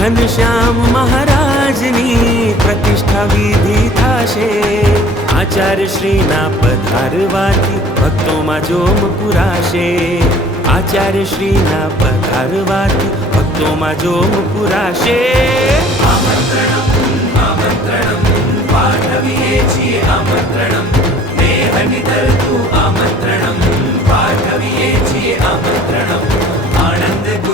ઘનશ્યામ મહારાજની પ્રતિષ્ઠા વિધિ થશે. આચાર્ય શ્રીના પધારવાથી ભક્તોમાં જોમ પુરાશે. આચાર્ય શ્રીના પધારવાથી ભક્તોમાં જોમ પુરાશે. આમંત્રણમ આમંત્રણમ પાઠવીએ છીએ આમંત્રણમ. મેહની તરતું આમંત્રણમ પાઠવીએ છીએ આમંત્રણમ. આનંદ